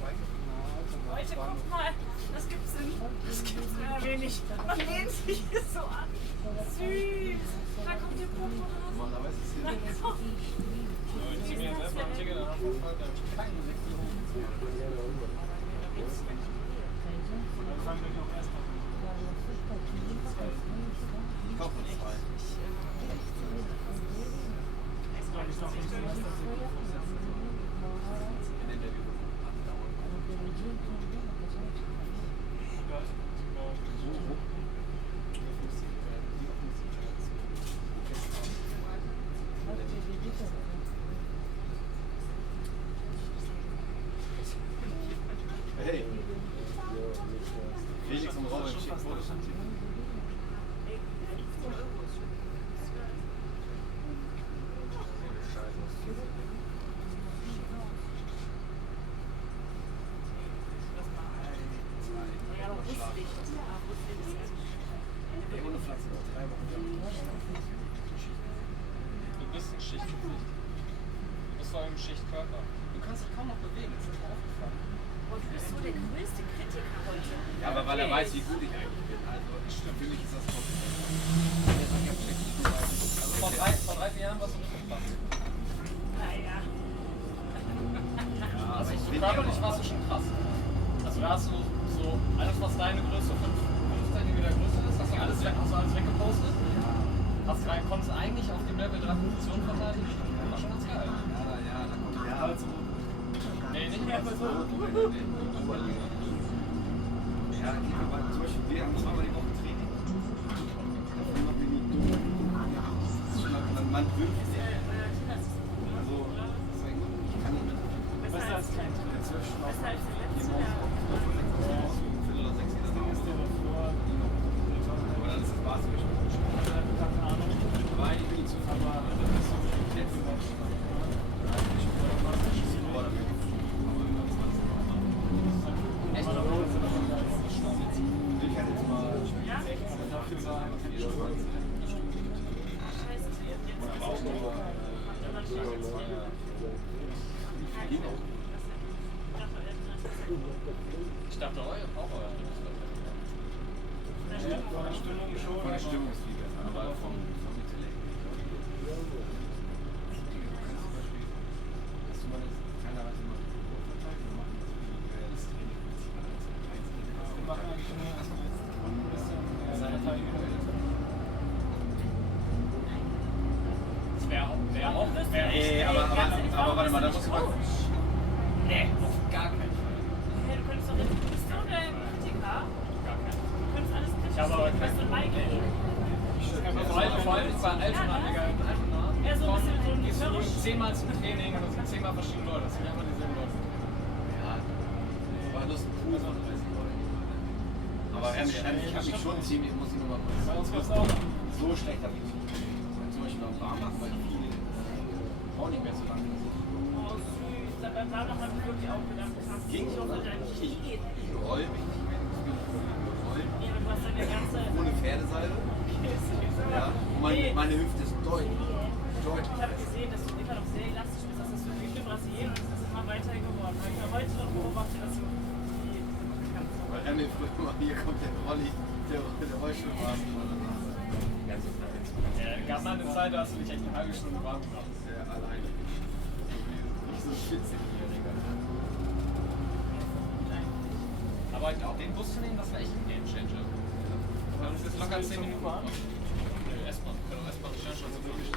Leute, guck mal, was gibt's denn? Das gibt's ja wenig. Man lehnt sich hier so an. Süß. Da kommt der Popo raus. Normalerweise ist hier Ich ziehe mir jetzt erstmal ein Ticket, dann haben wir keine Dann fangen wir doch erstmal an. Ich kaufe uns zwei. Ich glaube, ich noch Hey. Felix und Robin schicken Fotos. Ohne Pflanzen noch 3 Wochen. Du bist ein Schichtgesicht. Du bist vor allem ein Schichtkörper. Du kannst dich kaum noch bewegen, das ist mir aufgefallen. Und du bist so der größte Kritiker heute. Ja, aber weil er weiß, wie gut ich eigentlich bin. Also, für mich ist das top. Also vor 3-4 Jahren warst du nicht gefragt. Naja. Also körperlich warst du schon krass. Also da hast du so alles, was deine Größe 5 cm Größe ist, hast du alles weggepostet. Konntest eigentlich auf dem Level 3 Positionen verteidigen. War schon ganz geil. Ja, da kommt ja. Also, nee, nicht mehr so. Ja, aber zum Beispiel, wir haben zweimal die Woche Training. Dafür noch wenig man wünscht sich. Also, deswegen, ich kann nicht mit. Besser als kein Training. Besser als der Hier letzte morgens Jahr. auch Viertel oder 6 wieder nach Hause. Aber dann ist das Basketball schon. Weil ich bin zu aber jetzt echt? Ich hätte jetzt mal Ich dachte, auch euer von der Stimmung ist viel besser, aber vom Intellekt. Du kannst zum Beispiel, dass du mal keiner hat immer Vorverteilung, wir machen das Training. Wir machen eigentlich nur ein bisschen seine Verteidigung. Aber warte mal, da musst du mal. Nee, auf gar keinen Fall. Hey, du könntest doch nicht. Du bist so ein Kritiker. Gar keinen Fall. Du könntest alles kritisch Ich habe aber sehen. Du bist so ein Michael. Vor allem bei Altona, Ja, so ein bisschen so ein gehst du Gehirn. 10-mal zum Training und das sind 10-mal verschiedene Leute. Das sind einfach dieselben Leute. Ja, aber das ist ein Pool von 30 Leuten. Aber ich habe mich schon ziemlich, muss ich nur mal kurz. Bei uns gab es auch. So schlecht habe ich mich nicht. Zum Beispiel beim Barmachen, weil viele auch nicht mehr so lange sind. Oh, süß. Beim Laden haben wir wirklich auch gedacht, krass. Ging Ich hoffe, dein Knie geht nicht. Ich roll mich nicht mehr. Ja, du hast deine ganze. Ohne Pferdeseile. Ja, und meine Hüfte ist deutlich. Ich habe gesehen, dass du immer noch sehr elastisch bist. Das hast du viel Brasilien und es ist immer weiter geworden. Weil ich habe heute noch beobachtet, dass du die ganz so. Weil er mir früher immer, hier kommt der Rolli, der Rollstuhlmaßen. Gab mal eine Zeit, da hast du dich echt eine halbe Stunde warm gemacht. Sehr alleine. Nicht so spitzig hier, Digga. Aber auch den Bus zu nehmen, das war echt ein Gamechanger. Wir haben uns jetzt locker 10 Minuten gemacht. S-Bahn, können auch S-Bahn stellen, schon so wirklich.